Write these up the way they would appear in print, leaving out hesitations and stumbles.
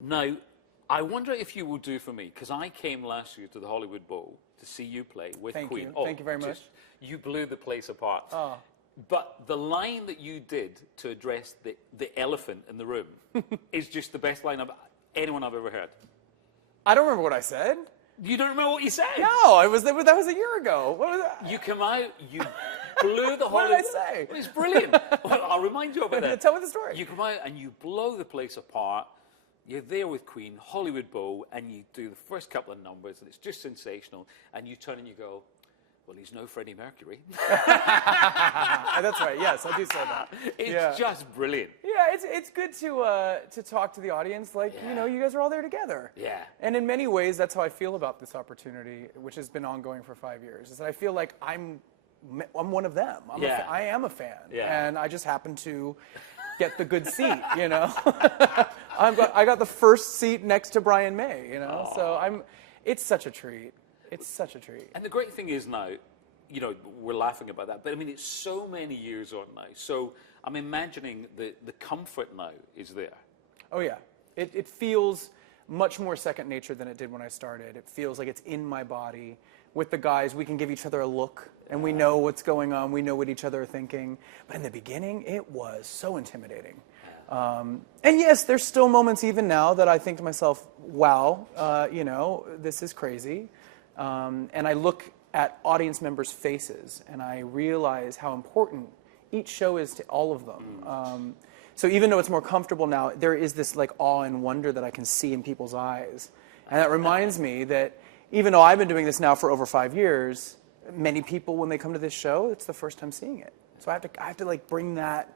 Now, I wonder if you will do for me, because I came last year to the Hollywood Bowl to see you play with Queen. Thank you very much. You blew the place apart. Oh. But the line that you did to address the elephant in the room is just the best line of anyone I've ever heard. I don't remember what I said. You don't remember what you said? No, that was a year ago. What was that? You come out, you blew the Hollywood... What did I say? It's brilliant. Well, I'll remind you of it then. Tell me the story. You come out and you blow the place apart. You're there with Queen, Hollywood Bowl, and you do the first couple of numbers, and it's just sensational. And you turn and you go, well, he's no Freddie Mercury. That's right. Yes, I do say that. It's just brilliant. Yeah, it's good to talk to the audience. Like, you know, you guys are all there together. Yeah. And in many ways, that's how I feel about this opportunity, which has been ongoing for 5 years. Is that I feel like I'm one of them. I am a fan. Yeah. And I just happen to get the good seat, you know. I got the first seat next to Brian May, you know. So it's such a treat. It's such a treat. And the great thing is now, you know, we're laughing about that, but I mean, it's so many years on now. So I'm imagining the comfort now is there. Oh, yeah. It feels much more second nature than it did when I started. It feels like it's in my body. With the guys, we can give each other a look, and we know what's going on. We know what each other are thinking. But in the beginning, it was so intimidating. And yes, there's still moments even now that I think to myself, wow, you know, this is crazy. And I look at audience members' faces, and I realize how important each show is to all of them. So even though it's more comfortable now, there is this like awe and wonder that I can see in people's eyes. And that reminds me that even though I've been doing this now for over 5 years, many people, when they come to this show, it's the first time seeing it. So I have to like bring that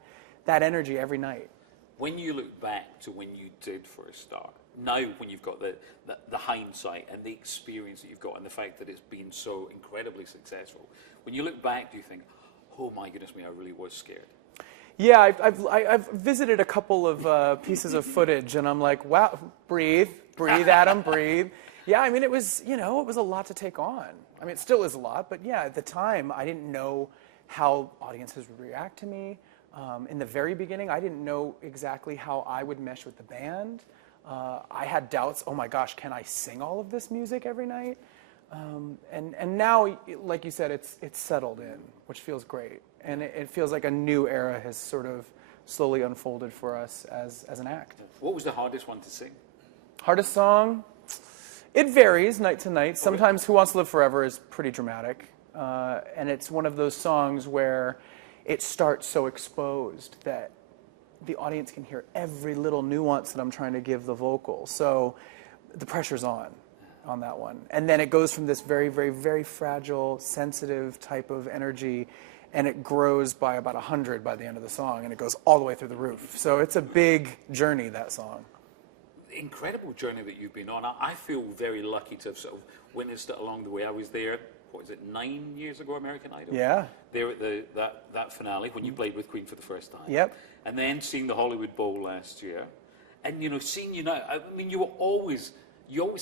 energy every night. When you look back to when you did first start, now when you've got the hindsight and the experience that you've got and the fact that it's been so incredibly successful, when you look back, do you think, oh my goodness me, I really was scared? Yeah, I've visited a couple of pieces of footage, and I'm like, wow, breathe, Adam, breathe. Yeah, I mean, it was, you know, it was a lot to take on. I mean, it still is a lot, but yeah, at the time, I didn't know how audiences would react to me. In the very beginning, I didn't know exactly how I would mesh with the band. I had doubts, oh my gosh, can I sing all of this music every night? And now, like you said, it's settled in, which feels great. And it feels like a new era has sort of slowly unfolded for us as an act. What was the hardest one to sing? Hardest song? It varies night to night. Sometimes Who Wants to Live Forever is pretty dramatic. And it's one of those songs where it starts so exposed that the audience can hear every little nuance that I'm trying to give the vocal. So the pressure's on that one. And then it goes from this very, very, very fragile, sensitive type of energy, and it grows by about 100 by the end of the song, and it goes all the way through the roof. So it's a big journey, that song. Incredible journey that you've been on. I feel very lucky to have sort of witnessed it along the way. I was there, what was it, 9 years ago, American Idol? Yeah. There at that finale when you played with Queen for the first time. Yep. And then seeing the Hollywood Bowl last year. And, you know, seeing you now, I mean, you always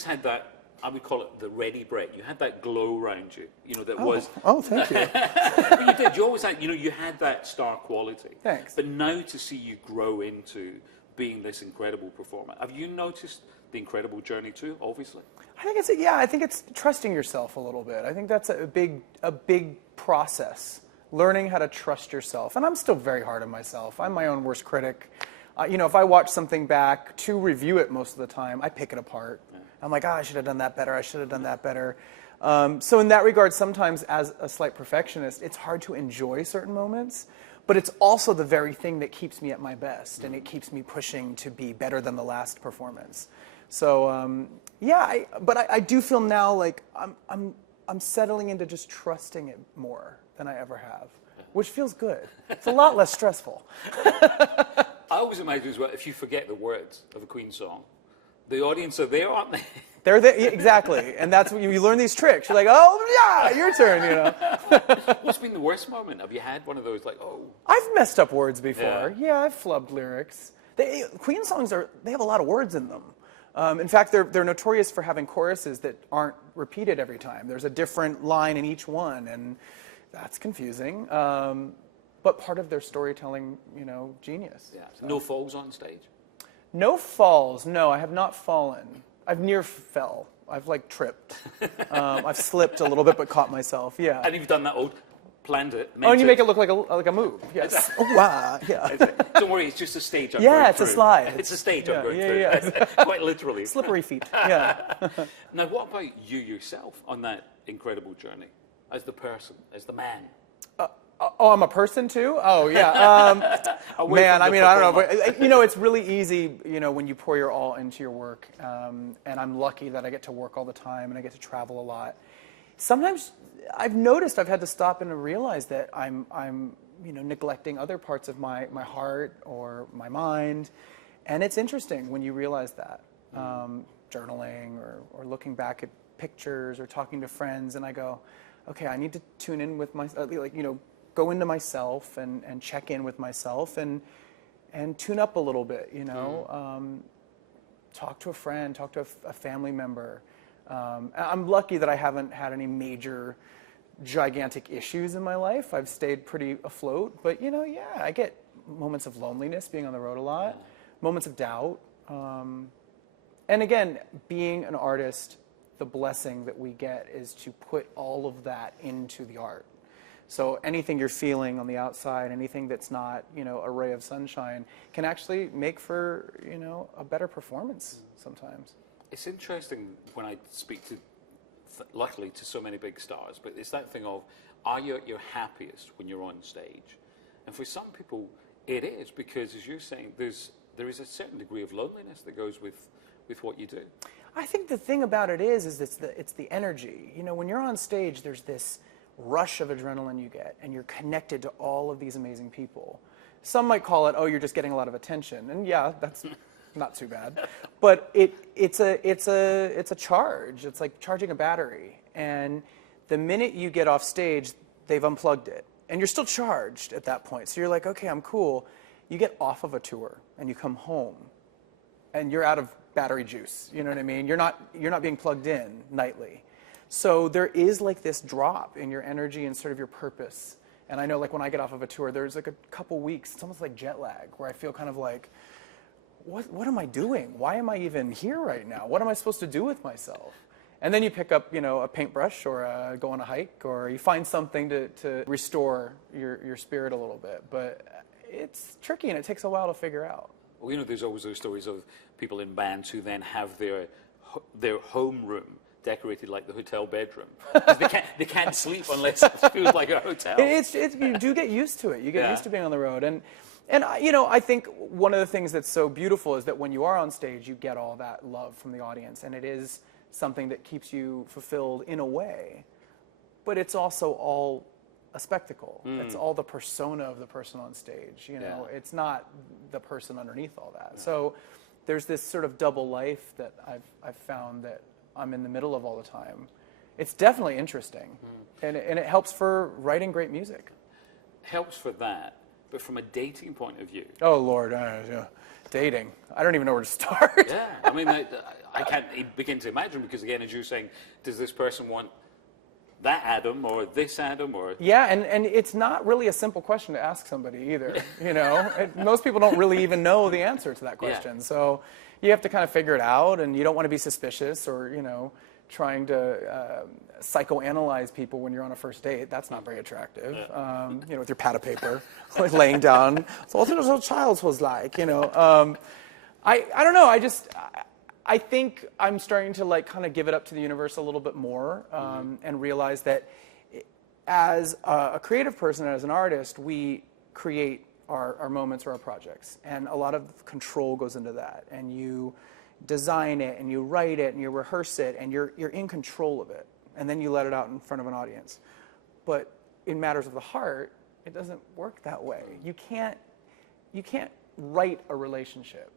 had that, I would call it the ready bread. You had that glow around you, you know, that was... Oh, thank you. But you did. You always had, you know, you had that star quality. Thanks. But now to see you grow into being this incredible performer, have you noticed the incredible journey too, obviously? I think it's trusting yourself a little bit. I think that's a big process, learning how to trust yourself. And I'm still very hard on myself. I'm my own worst critic. You know, if I watch something back to review it most of the time, I pick it apart. Yeah. I'm like, I should have done that better. I should have done that better. So in that regard, sometimes as a slight perfectionist, it's hard to enjoy certain moments. But it's also the very thing that keeps me at my best, and it keeps me pushing to be better than the last performance. So I do feel now like I'm settling into just trusting it more than I ever have, which feels good. It's a lot less stressful. I always imagine as well, if you forget the words of a Queen song, the audience are there, aren't they? They're there, exactly. And that's when you learn these tricks. You're like, oh, yeah, your turn, you know. What's been the worst moment? Have you had one of those, like, oh? I've messed up words before. Yeah, I've flubbed lyrics. Queen songs, they have a lot of words in them. In fact, they're notorious for having choruses that aren't repeated every time. There's a different line in each one, and that's confusing. But part of their storytelling, you know, genius. Yeah. So. No falls on stage? No falls. No, I have not fallen. I've near fell. I've like tripped. I've slipped a little bit, but caught myself. Yeah. And you've done that old, planned it. Oh, and you make it look like a move. Yes. Oh, wow. Yeah. Don't worry, it's just a stage I'm Yeah, going it's through. a slide. It's a stage I'm Yeah, going yeah, through. yeah. Quite literally. Slippery feet. Yeah. Now, what about you yourself on that incredible journey? As the person, as the man? Oh, I'm a person too? Oh, yeah. Man, I mean, I don't know. But, you know, it's really easy, you know, when you pour your all into your work. And I'm lucky that I get to work all the time and I get to travel a lot. Sometimes I've noticed I've had to stop and realize that I'm you know, neglecting other parts of my heart or my mind. And it's interesting when you realize that. Journaling or looking back at pictures or talking to friends, and I go, okay, I need to tune in with like, you know, go into myself and check in with myself and tune up a little bit, you know. Talk to a friend, talk to a family member. I'm lucky that I haven't had any major gigantic issues in my life. I've stayed pretty afloat, but you know, yeah, I get moments of loneliness being on the road a lot, moments of doubt. And again, being an artist, the blessing that we get is to put all of that into the art. So anything you're feeling on the outside, anything that's not, you know, a ray of sunshine, can actually make for, you know, a better performance sometimes. It's interesting when I speak to, luckily, to so many big stars, but it's that thing of, are you at your happiest when you're on stage? And for some people, it is, because as you're saying, there is a certain degree of loneliness that goes with what you do. I think the thing about it is it's the energy. You know, when you're on stage, there's this rush of adrenaline you get, and you're connected to all of these amazing people. Some might call it, oh, you're just getting a lot of attention, and yeah, that's not too bad. But it's a charge. It's like charging a battery, and the minute you get off stage, they've unplugged it, and you're still charged at that point. So you're like, okay, I'm cool. You get off of a tour, and you come home, and you're out of battery juice. You know what I mean? You're not being plugged in nightly. So there is like this drop in your energy and sort of your purpose. And I know like when I get off of a tour, there's like a couple weeks, it's almost like jet lag, where I feel kind of like, what am I doing? Why am I even here right now? What am I supposed to do with myself? And then you pick up, you know, a paintbrush or go on a hike, or you find something to restore your spirit a little bit. But it's tricky and it takes a while to figure out. Well, you know, there's always those stories of people in bands who then have their home room decorated like the hotel bedroom. They can't sleep unless it feels like a hotel. You do get used to it. You get used to being on the road. And you know, I think one of the things that's so beautiful is that when you are on stage, you get all that love from the audience. And it is something that keeps you fulfilled in a way. But it's also all a spectacle. It's all the persona of the person on stage. You know, it's not the person underneath all that. So there's this sort of double life that I've found that I'm in the middle of all the time. It's definitely interesting, and it helps for writing great music. Helps for that, but from a dating point of view. Oh Lord, dating. I don't even know where to start. Yeah, I mean, I can't begin to imagine, because again, as you're saying, does this person want that Adam or this Adam or? Yeah, and it's not really a simple question to ask somebody either. You know, most people don't really even know the answer to that question. So you have to kind of figure it out, and you don't want to be suspicious or, you know, trying to psychoanalyze people when you're on a first date. That's not very attractive. You know, with your pad of paper, like laying down. So what a child was like, you know. I don't know. I think I'm starting to like kind of give it up to the universe a little bit more, and realize that as a creative person, as an artist, we create our moments or our projects, and a lot of control goes into that. And you design it, and you write it, and you rehearse it, and you're in control of it, and then you let it out in front of an audience. But in matters of the heart, it doesn't work that way. You can't write a relationship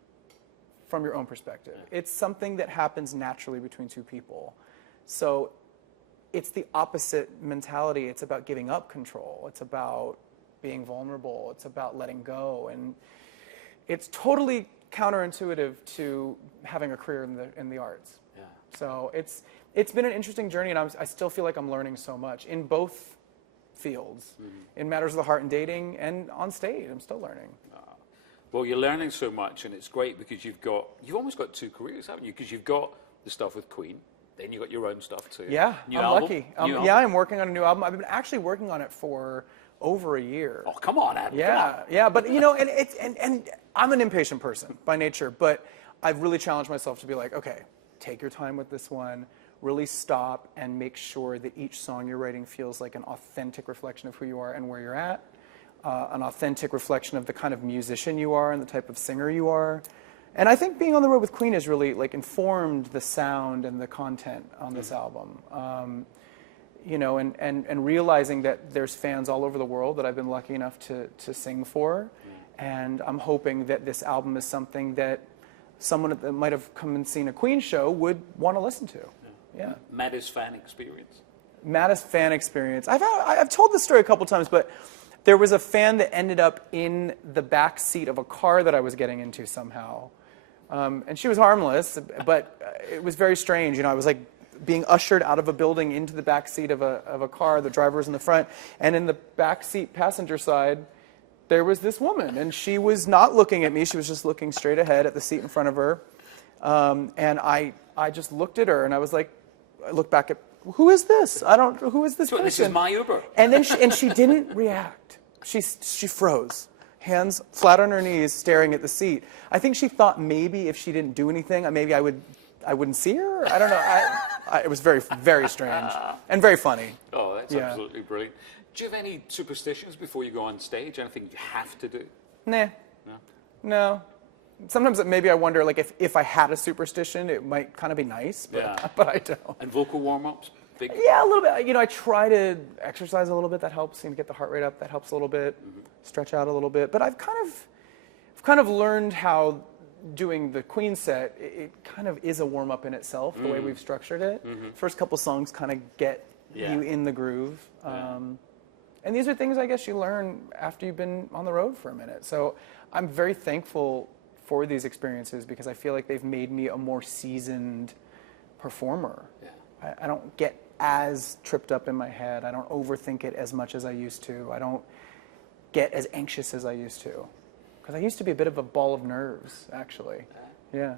from your own perspective. It's something that happens naturally between two people. So it's the opposite mentality. It's about giving up control. It's about being vulnerable. It's about letting go. And it's totally counterintuitive to having a career in the arts. Yeah. So it's been an interesting journey, and I still feel like I'm learning so much in both fields, in matters of the heart and dating, and on stage. I'm still learning. Well, you're learning so much, and it's great because you've almost got two careers, haven't you? Because you've got the stuff with Queen, then you've got your own stuff too. Yeah, New I'm album? lucky. New album? Yeah, I'm working on a new album. I've been actually working on it for over a year. Oh, come on, Adam. Yeah, but and I'm an impatient person by nature, but I've really challenged myself to be like, okay, take your time with this one, really stop and make sure that each song you're writing feels like an authentic reflection of who you are and where you're at, an authentic reflection of the kind of musician you are and the type of singer you are. And I think being on the road with Queen has really informed the sound and the content on this album. And realizing that there's fans all over the world that I've been lucky enough to sing for. And I'm hoping that this album is something that someone that might have come and seen a Queen show would want to listen to. Yeah. Maddest fan experience. Maddest fan experience. I've told this story a couple times, but there was a fan that ended up in the back seat of a car that I was getting into somehow. And she was harmless, but it was very strange. I was like being ushered out of a building into the back seat of a car. The driver was in the front, and in the back seat passenger side, there was this woman, and she was not looking at me. She was just looking straight ahead at the seat in front of her. And I just looked at her, and I was like, I looked back at, who is this? Who is this person? This is my Uber. And then she didn't react. She froze, hands flat on her knees, staring at the seat. I think she thought maybe if she didn't do anything, maybe I wouldn't see her. I don't know. It was very, very strange and very funny. Oh, that's absolutely brilliant. Do you have any superstitions before you go on stage? Anything you have to do? Nah. No. Sometimes maybe I wonder, like, if I had a superstition, it might kind of be nice, but I don't. And vocal warm-ups? Big? Yeah, a little bit. I try to exercise a little bit. That helps. Get the heart rate up. That helps a little bit. Stretch out a little bit. But I've kind of learned how doing the Queen set, it kind of is a warm-up in itself, the way we've structured it. First couple songs kind of get you in the groove. And these are things, I guess, you learn after you've been on the road for a minute. So I'm very thankful for these experiences because I feel like they've made me a more seasoned performer. I don't get as tripped up in my head. I don't overthink it as much as I used to. I don't get as anxious as I used to. Because I used to be a bit of a ball of nerves, actually. Yeah.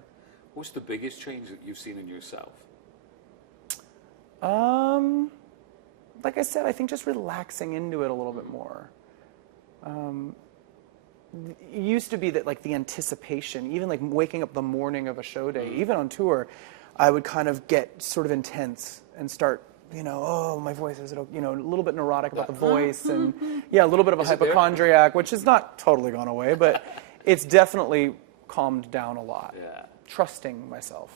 What's the biggest change that you've seen in yourself? Like I said, I think just relaxing into it a little bit more. It used to be that like the anticipation, even like waking up the morning of a show day, even on tour, I would kind of get sort of intense and start, oh, my voice is, a little bit neurotic about the voice and a little bit of a hypochondriac, which has not totally gone away, but it's definitely calmed down a lot. Yeah. Trusting myself.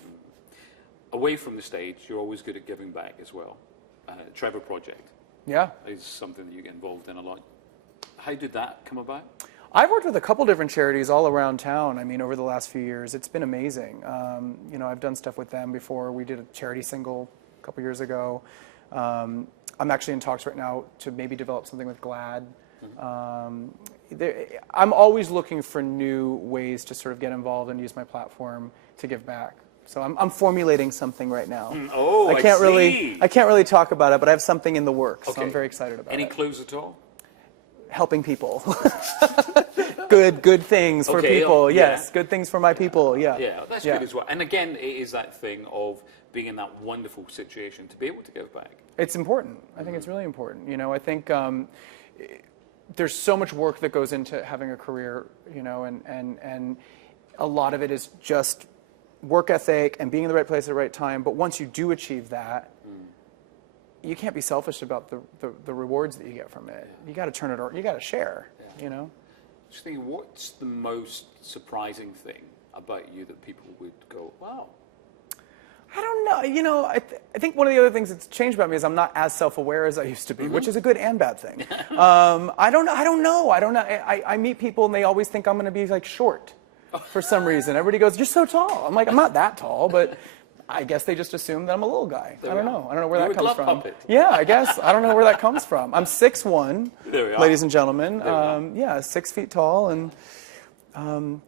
Away from the stage, you're always good at giving back as well. Trevor Project is something that you get involved in a lot. How did that come about? I've worked with a couple different charities all around town. I mean, over the last few years, it's been amazing. I've done stuff with them before. We did a charity single a couple years ago. I'm actually in talks right now to maybe develop something with GLAAD. I'm always looking for new ways to sort of get involved and use my platform to give back. So I'm formulating something right now. I can't really talk about it, but I have something in the works. Okay. So I'm very excited about it. Any clues at all? Helping people. good things for people. Yes, good things for my people. Yeah, that's good as well. And again, it is that thing of being in that wonderful situation to be able to give back. It's important. I think it's really important. I think there's so much work that goes into having a career. And a lot of it is just work ethic and being in the right place at the right time. But once you do achieve that, you can't be selfish about the rewards that you get from it. You got to turn it over. You got to share. Just thinking, what's the most surprising thing about you that people would go, wow? I don't know. I think one of the other things that's changed about me is I'm not as self-aware as I used to be, which is a good and bad thing. I don't know. I meet people and they always think I'm going to be like short for some reason. Everybody goes, "You're so tall." I'm like, I'm not that tall, but I guess they just assume that I'm a little guy. I don't know where that comes from. Puppet. Yeah, I guess. I don't know where that comes from. I'm 6'1", ladies and gentlemen. 6 feet tall, and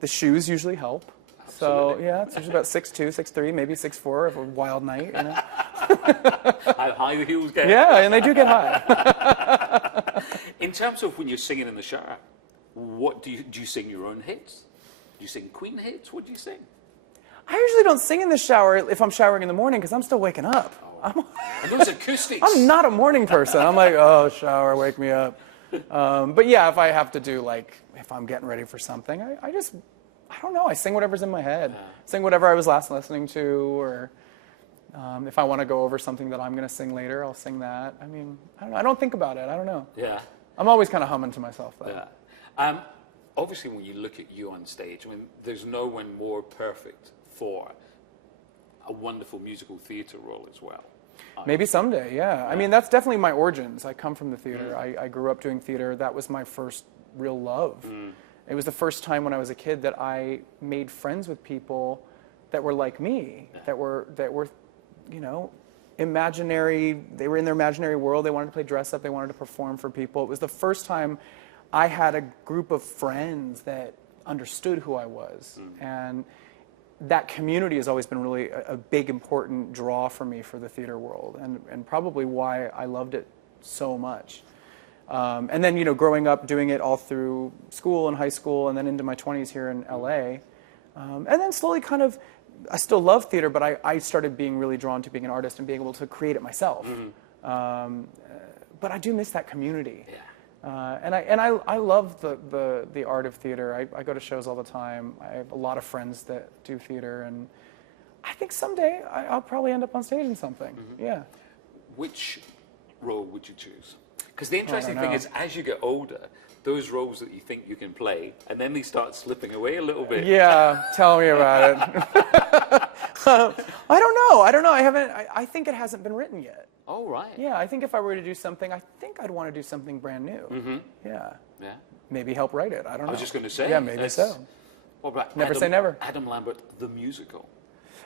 the shoes usually help. Absolutely. So, it's usually about 6'2", 6'3", maybe 6'4" if a wild night. How high the heels get. Yeah, and they do get high. In terms of when you're singing in the shower, what do you sing your own hits? you sing Queen hits? What do you sing? I usually don't sing in the shower if I'm showering in the morning because I'm still waking up. And those acoustics. I'm not a morning person. I'm like, oh, shower, wake me up. But yeah, if I have to do like, if I'm getting ready for something, I don't know. I sing whatever's in my head. Sing whatever I was last listening to, or if I want to go over something that I'm going to sing later, I'll sing that. I mean, I don't know. I don't think about it. I don't know. Yeah. I'm always kind of humming to myself, though. Yeah. Obviously, when you look at you on stage, I mean, there's no one more perfect for a wonderful musical theatre role as well. Maybe someday, yeah. I mean, that's definitely my origins. I come from the theater. I grew up doing theater. That was my first real love. It was the first time when I was a kid that I made friends with people that were like me, that were, you know, imaginary. They were in their imaginary world. They wanted to play dress up. They wanted to perform for people. It was the first time I had a group of friends that understood who I was. And that community has always been really a big, important draw for me for the theater world, and probably why I loved it so much. And then, you know, growing up, doing it all through school and high school, and then into my 20s here in LA. And then slowly kind of, I still love theater, but I started being really drawn to being an artist and being able to create it myself. But I do miss that community. And I love the art of theater. I go to shows all the time. I have a lot of friends that do theater, and I think someday I'll probably end up on stage in something. Yeah. Which role would you choose? Because the interesting thing is, as you get older, those roles that you think you can play, and then they start slipping away a little bit. Yeah, tell me about it. I don't know. I think it hasn't been written yet. Oh, right. Yeah, I think if I were to do something, I think I'd want to do something brand new. Yeah. Maybe help write it. I don't know. I was just going to say. Yeah, maybe so. What about Never say never. Adam Lambert, the musical?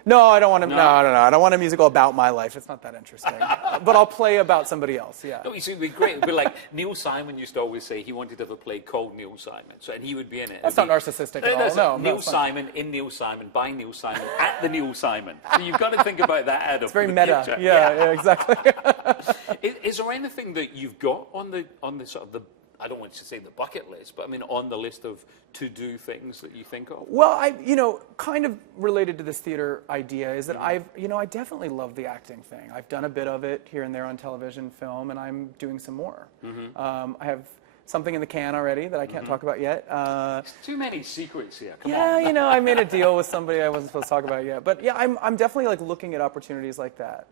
No, I don't want to. No, I don't want a musical about my life. It's not that interesting. But I'll play about somebody else. Yeah. No, you see, it'd be great. It'd be like Neil Simon used to always say he wanted to have a play called Neil Simon, and he would be in it. That's not narcissistic at all. No, Neil Simon in Neil Simon by Neil Simon at the Neil Simon. So you've got to think about that, Adam. It's very meta. Yeah, exactly. Is there anything that you've got on the sort of the, I don't want to say the bucket list, but I mean on the list of to-do things that you think of? Well, kind of related to this theater idea is that I definitely love the acting thing. I've done a bit of it here and there on television, film, and I'm doing some more. I have something in the can already that I can't talk about yet. Too many secrets here. Come on. Yeah, I made a deal with somebody I wasn't supposed to talk about yet. But yeah, I'm definitely like looking at opportunities like that,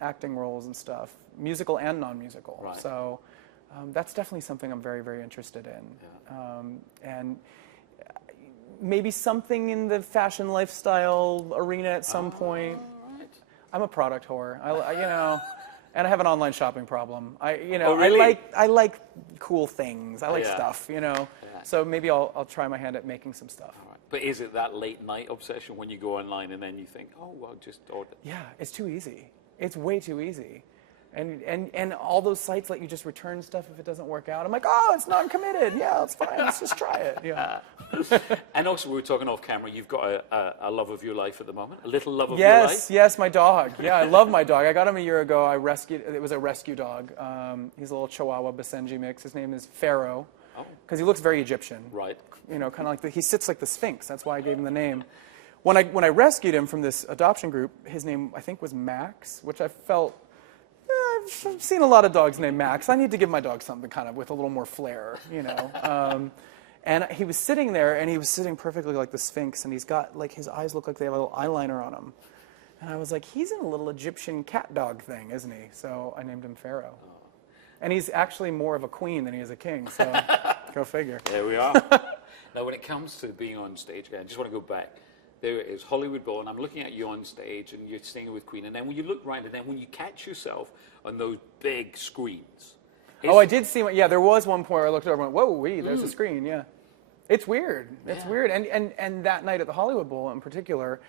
acting roles and stuff, musical and non-musical. Right. So. That's definitely something I'm very, very interested in. And maybe something in the fashion lifestyle arena at some point. Right. I'm a product whore. And I have an online shopping problem. Oh, really? I like cool things. I like stuff, Yeah. So maybe I'll try my hand at making some stuff. All right. But is it that late night obsession when you go online and then you think, oh, well, just order? Yeah, it's too easy. It's way too easy. And all those sites let you just return stuff if it doesn't work out. I'm like, oh, it's non-committed. Yeah, it's fine. Let's just try it. Yeah. And also, we were talking off camera. You've got a love of your life at the moment. A little love of your life. Yes, my dog. Yeah, I love my dog. I got him a year ago. It was a rescue dog. He's a little Chihuahua Basenji mix. His name is Pharaoh because he looks very Egyptian. Right. Kind of like he sits like the Sphinx. That's why I gave him the name. When I rescued him from this adoption group, his name I think was Max, which I felt. I've seen a lot of dogs named Max. I need to give my dog something kind of with a little more flair, And he was sitting there, and he was sitting perfectly like the Sphinx, and he's got, like, his eyes look like they have a little eyeliner on them. And I was like, he's in a little Egyptian cat dog thing, isn't he? So I named him Pharaoh. And he's actually more of a queen than he is a king, so go figure. There we are. Now, when it comes to being on stage, I just want to go back. There it is, Hollywood Bowl, and I'm looking at you on stage, and you're singing with Queen, and then when you look right, and then when you catch yourself on those big screens. Oh, I did see one. Yeah, there was one point where I looked over and went, whoa, there's a screen, yeah. It's weird. It's weird. And that night at the Hollywood Bowl in particular,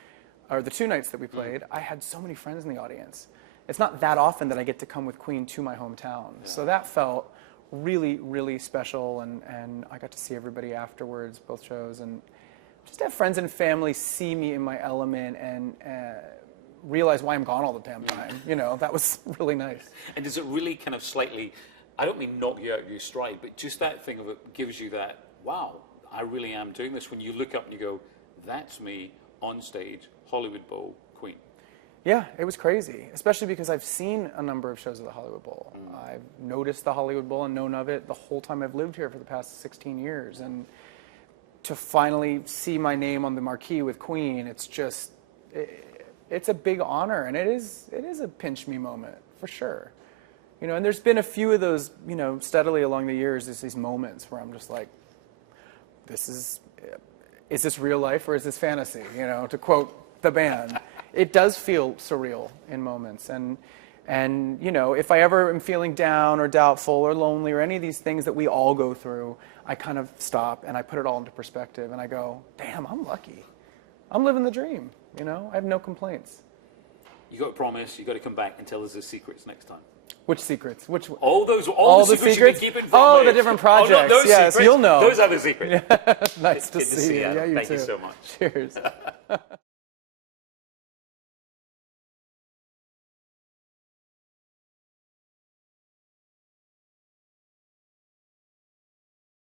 or the two nights that we played, I had so many friends in the audience. It's not that often that I get to come with Queen to my hometown. Yeah. So that felt really, really special, and I got to see everybody afterwards, both shows, and just have friends and family see me in my element and realize why I'm gone all the damn time. That was really nice. And does it really kind of slightly, I don't mean knock you out of your stride, but just that thing of it gives you that, wow, I really am doing this. When you look up and you go, that's me on stage, Hollywood Bowl, Queen. Yeah, it was crazy, especially because I've seen a number of shows of the Hollywood Bowl. I've noticed the Hollywood Bowl and known of it the whole time I've lived here for the past 16 years. And to finally see my name on the marquee with Queen, it's just, it's a big honor, and it is a pinch me moment, for sure. You know, and there's been a few of those, you know, steadily along the years, there's these moments where I'm just like, is this real life or is this fantasy? You know, to quote the band. It does feel surreal in moments. And you know, if I ever am feeling down or doubtful or lonely or any of these things that we all go through, I kind of stop and I put it all into perspective and I go, damn, I'm lucky. I'm living the dream, you know? I have no complaints. You got to promise, you got to come back and tell us the secrets next time. Which secrets? Which all the secrets you've been keeping from Oh, me. the different projects. Those yes, secrets. you'll know. Those are the secrets. Nice to Good see you. you. Yeah, you Thank too. you so much. Cheers.